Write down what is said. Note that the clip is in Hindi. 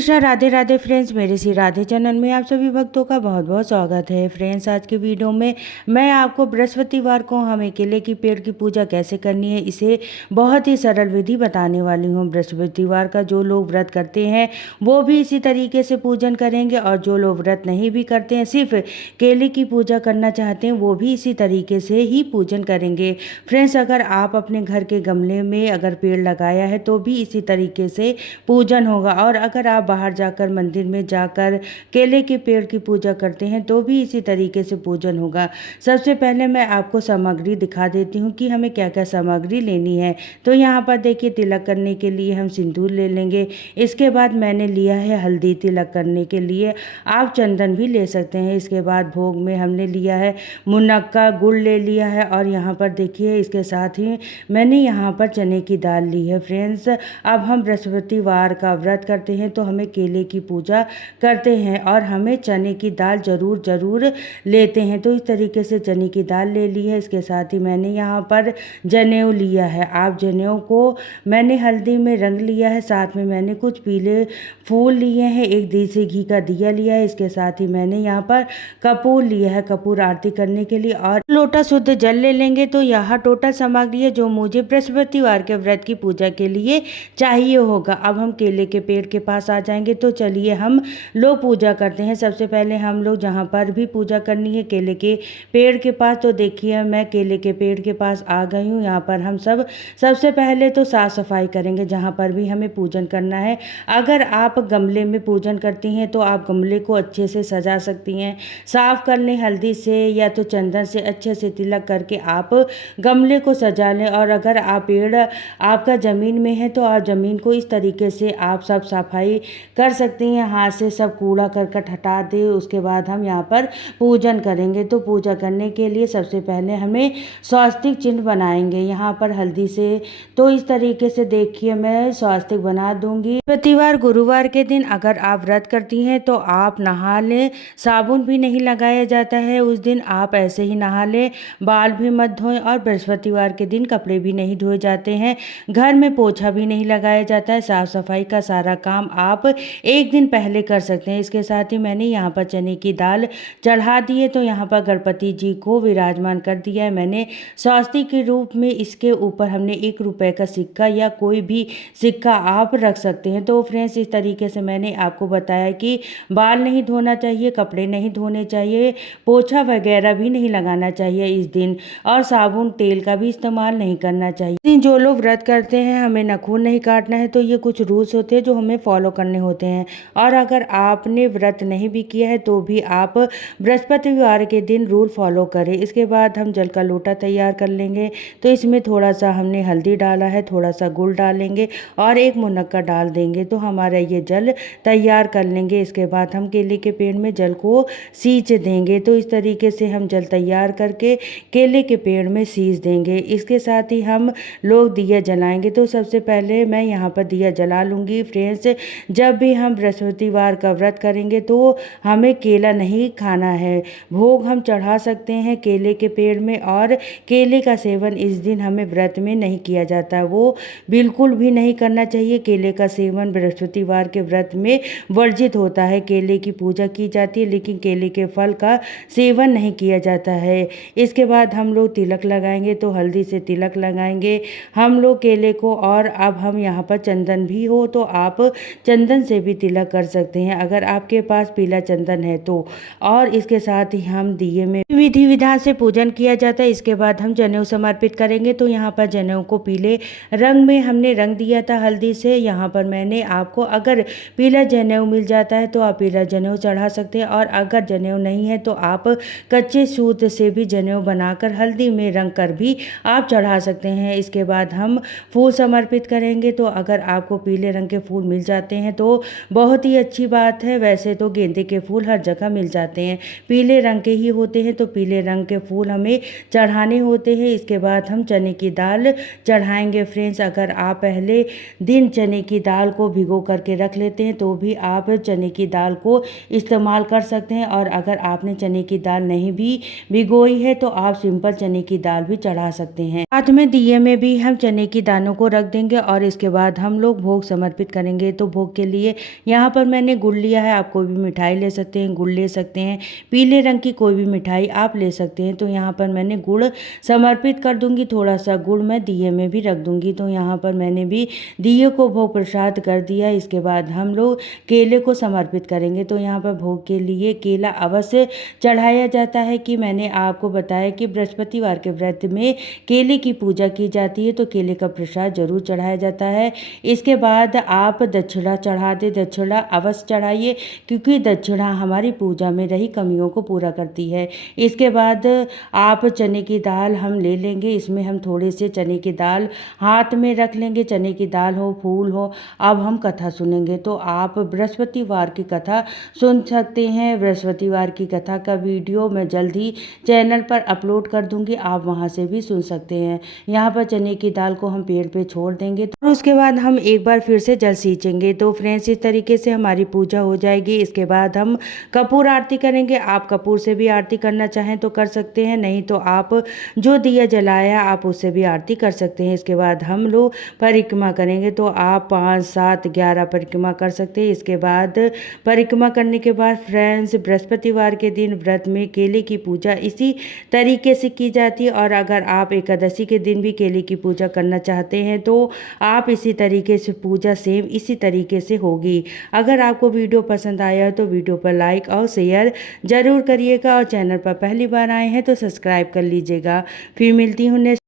कृष्णा राधे राधे फ्रेंड्स, मेरे श्री राधे चैनल में आप सभी भक्तों का बहुत बहुत स्वागत है। फ्रेंड्स, आज के वीडियो में मैं आपको बृहस्पतिवार को हमें केले की पेड़ की पूजा कैसे करनी है, इसे बहुत ही सरल विधि बताने वाली हूँ। बृहस्पतिवार का जो लोग व्रत करते हैं वो भी इसी तरीके से पूजन करेंगे, और जो लोग व्रत नहीं भी करते हैं, सिर्फ केले की पूजा करना चाहते हैं, वो भी इसी तरीके से ही पूजन करेंगे। फ्रेंड्स, अगर आप अपने घर के गमले में अगर पेड़ लगाया है तो भी इसी तरीके से पूजन होगा, और अगर आप बाहर जाकर मंदिर में जाकर केले के पेड़ की पूजा करते हैं तो भी इसी तरीके से पूजन होगा। सबसे पहले मैं आपको सामग्री दिखा देती हूँ कि हमें क्या क्या सामग्री लेनी है। तो यहाँ पर देखिए, तिलक करने के लिए हम सिंदूर ले लेंगे। इसके बाद मैंने लिया है हल्दी, तिलक करने के लिए आप चंदन भी ले सकते हैं। इसके बाद भोग में हमने लिया है मुनक्का, गुड़ ले लिया है, और यहाँ पर देखिए इसके साथ ही मैंने यहाँ पर चने की दाल ली है। फ्रेंड्स, अब हम बृहस्पतिवार का व्रत करते हैं तो हमें केले की पूजा करते हैं, और हमें चने की दाल ज़रूर लेते हैं। तो इस तरीके से चने की दाल ले ली है। इसके साथ ही मैंने यहाँ पर जनेऊ लिया है। आप जनेऊ को मैंने हल्दी में रंग लिया है, साथ में मैंने कुछ पीले फूल लिए हैं, एक देसी घी का दिया लिया है। इसके साथ ही मैंने यहाँ पर कपूर लिया है, कपूर आरती करने के लिए, और लोटा शुद्ध जल ले लेंगे। तो यह टोटल सामग्री है जो मुझे बृहस्पतिवार के व्रत की पूजा के लिए चाहिए होगा। अब हम केले के पेड़ के पास आ जाएंगे। तो चलिए हम लोग पूजा करते हैं। सबसे पहले हम लोग जहाँ पर भी पूजा करनी है केले के पेड़ के पास, तो देखिए मैं केले के पेड़ के पास आ गई हूँ। यहाँ पर हम सबसे पहले तो साफ़ सफाई करेंगे जहाँ पर भी हमें पूजन करना है। अगर आप गमले में पूजन करती हैं तो आप गमले को अच्छे से सजा सकती हैं। साफ़ कर लें हल्दी से या तो चंदन से, अच्छे से तिलक करके आप गमले को सजा लें। और अगर आप पेड़ आपका ज़मीन में है तो आप ज़मीन को इस तरीके से आप सब सफाई कर सकती हैं, हाथ से सब कूड़ा करकट हटा दें। उसके बाद हम यहाँ पर पूजन करेंगे। तो पूजा करने के लिए सबसे पहले हमें स्वास्तिक चिन्ह बनाएंगे यहाँ पर हल्दी से। तो इस तरीके से देखिए मैं स्वास्तिक बना दूंगी। बृहस्पतिवार गुरुवार के दिन अगर आप व्रत करती हैं तो आप नहा लें, साबुन भी नहीं लगाया जाता है उस दिन, आप ऐसे ही नहा लें, बाल भी मत धोएं, और बृहस्पतिवार के दिन कपड़े भी नहीं धोए जाते हैं, घर में पोछा भी नहीं लगाया जाता है। साफ सफाई का सारा काम आप एक दिन पहले कर सकते हैं। इसके साथ ही मैंने यहाँ पर चने की दाल चढ़ा दी है। तो यहाँ पर गणपति जी को विराजमान कर दिया है मैंने स्वास्तिक के रूप में। इसके ऊपर हमने 1 रुपए का सिक्का या कोई भी सिक्का आप रख सकते हैं। तो फ्रेंड्स, इस तरीके से मैंने आपको बताया कि बाल नहीं धोना चाहिए, कपड़े नहीं धोने चाहिए, पोछा वगैरह भी नहीं लगाना चाहिए इस दिन, और साबुन तेल का भी इस्तेमाल नहीं करना चाहिए। जो लोग व्रत करते हैं हमें नाखून नहीं काटना है। तो ये कुछ रूल्स होते हैं जो हमें फॉलो करने होते हैं। और अगर आपने व्रत नहीं भी किया है तो भी आप बृहस्पतिवार के दिन रूल फॉलो करें। इसके बाद हम जल का लोटा तैयार कर लेंगे। तो इसमें थोड़ा सा हमने हल्दी डाला है, थोड़ा सा गुड़ डालेंगे और एक मुनक्का डाल देंगे। तो हमारा ये जल तैयार कर लेंगे। इसके बाद हम केले के पेड़ में जल को सींच देंगे। तो इस तरीके से हम जल तैयार करके केले के पेड़ में सींच देंगे। इसके साथ ही हम लोग दिया जलाएंगे। तो सबसे पहले मैं यहाँ पर दिया जला लूँगी। फ्रेंड्स, जब भी हम बृहस्पतिवार का व्रत करेंगे तो हमें केला नहीं खाना है। भोग हम चढ़ा सकते हैं केले के पेड़ में, और केले का सेवन इस दिन हमें व्रत में नहीं किया जाता, वो बिल्कुल भी नहीं करना चाहिए। केले का सेवन बृहस्पतिवार के व्रत में वर्जित होता है। केले की पूजा की जाती है लेकिन केले के फल का सेवन नहीं किया जाता है। इसके बाद हम लोग तिलक लगाएंगे। तो हल्दी से तिलक लगाएंगे हम लोग केले को, और अब हम यहाँ पर चंदन भी हो तो आप चंदन से भी तिलक कर सकते हैं अगर आपके पास पीला चंदन है तो। और इसके साथ ही हम दिए में विधि विधान से पूजन किया जाता है। इसके बाद हम जनेऊ समर्पित करेंगे। तो यहाँ पर जनेऊ को पीले रंग में हमने रंग दिया था हल्दी से। यहाँ पर मैंने आपको, अगर पीला जनेऊ मिल जाता है तो आप पीला जनेऊ चढ़ा सकते हैं, और अगर जनेऊ नहीं है तो आप कच्चे सूत से भी जनेऊ बनाकर हल्दी में रंग कर भी आप चढ़ा सकते हैं। इसके बाद हम फूल समर्पित करेंगे। तो अगर आपको पीले रंग के फूल मिल जाते हैं तो बहुत ही अच्छी बात है। वैसे तो गेंदे के फूल हर जगह मिल जाते हैं, पीले रंग के ही होते हैं, तो पीले रंग के फूल हमें चढ़ाने होते हैं। इसके बाद हम चने की दाल चढ़ाएंगे। फ्रेंड्स, अगर आप पहले दिन चने की दाल को भिगो करके रख लेते हैं तो भी आप चने की दाल को इस्तेमाल कर सकते हैं, और अगर आपने चने की दाल नहीं भी भिगोई है तो आप सिंपल चने की दाल भी चढ़ा सकते हैं। साथ में दिए में भी हम चने की दानों को रख देंगे, और इसके बाद हम लोग भोग समर्पित करेंगे। तो भोग के लिए यहाँ पर मैंने गुड़ लिया है। आप कोई भी मिठाई ले सकते हैं, गुड़ ले सकते हैं, पीले रंग की कोई भी मिठाई आप ले सकते हैं। तो यहाँ पर मैंने गुड़ समर्पित कर दूंगी। थोड़ा सा गुड़ मैं दिए में भी रख दूंगी। तो यहाँ पर मैंने भी दिए को भोग प्रसाद कर दिया। इसके बाद हम लोग केले को समर्पित करेंगे। तो यहाँ पर भोग के लिए केला अवश्य चढ़ाया जाता है। कि मैंने आपको बताया कि बृहस्पतिवार के व्रत में केले की पूजा की जाती है, तो केले का प्रसाद जरूर चढ़ाया जाता है। इसके बाद आप दक्षिणा चढ़ा दे, दक्षिणा अवश्य चढ़ाइए, क्योंकि दक्षिणा हमारी पूजा में रही कमियों को पूरा करती है। इसके बाद आप चने की दाल हम ले लेंगे। इसमें हम थोड़े से चने की दाल हाथ में रख लेंगे। चने की दाल हो, फूल हो। अब हम कथा सुनेंगे। तो आप बृहस्पतिवार की कथा सुन सकते हैं। बृहस्पतिवार की कथा का वीडियो मैं जल्द ही चैनल पर अपलोड कर दूंगी, आप वहां से भी सुन सकते हैं। यहाँ पर चने की दाल को हम पेड़ पे छोड़ देंगे और उसके बाद हम एक बार फिर से जल सींचेंगे। तो फ्रेंड्स, इस तरीके से हमारी पूजा हो जाएगी। इसके बाद हम कपूर आरती करेंगे। आप कपूर से भी आरती करना चाहें तो कर सकते हैं, नहीं तो आप जो दिया जलाया आप उससे भी आरती कर सकते हैं। इसके बाद हम लोग परिक्रमा करेंगे। तो आप 5, 7, 11 परिक्रमा कर सकते हैं। इसके बाद परिक्रमा करने के बाद फ्रेंड्स, बृहस्पतिवार के दिन व्रत में केले की पूजा इसी तरीके से की जाती है। और अगर आप एकादशी के दिन भी केले की पूजा करना चाहते हैं तो आप इसी तरीके से पूजा सेम इसी तरीके से होगी। अगर आपको वीडियो पसंद आया है तो वीडियो पर लाइक और शेयर ज़रूर करिएगा, और चैनल पर पहली बार आए हैं तो सब्सक्राइब कर लीजिएगा। फिर मिलती हूँ नेक्स्ट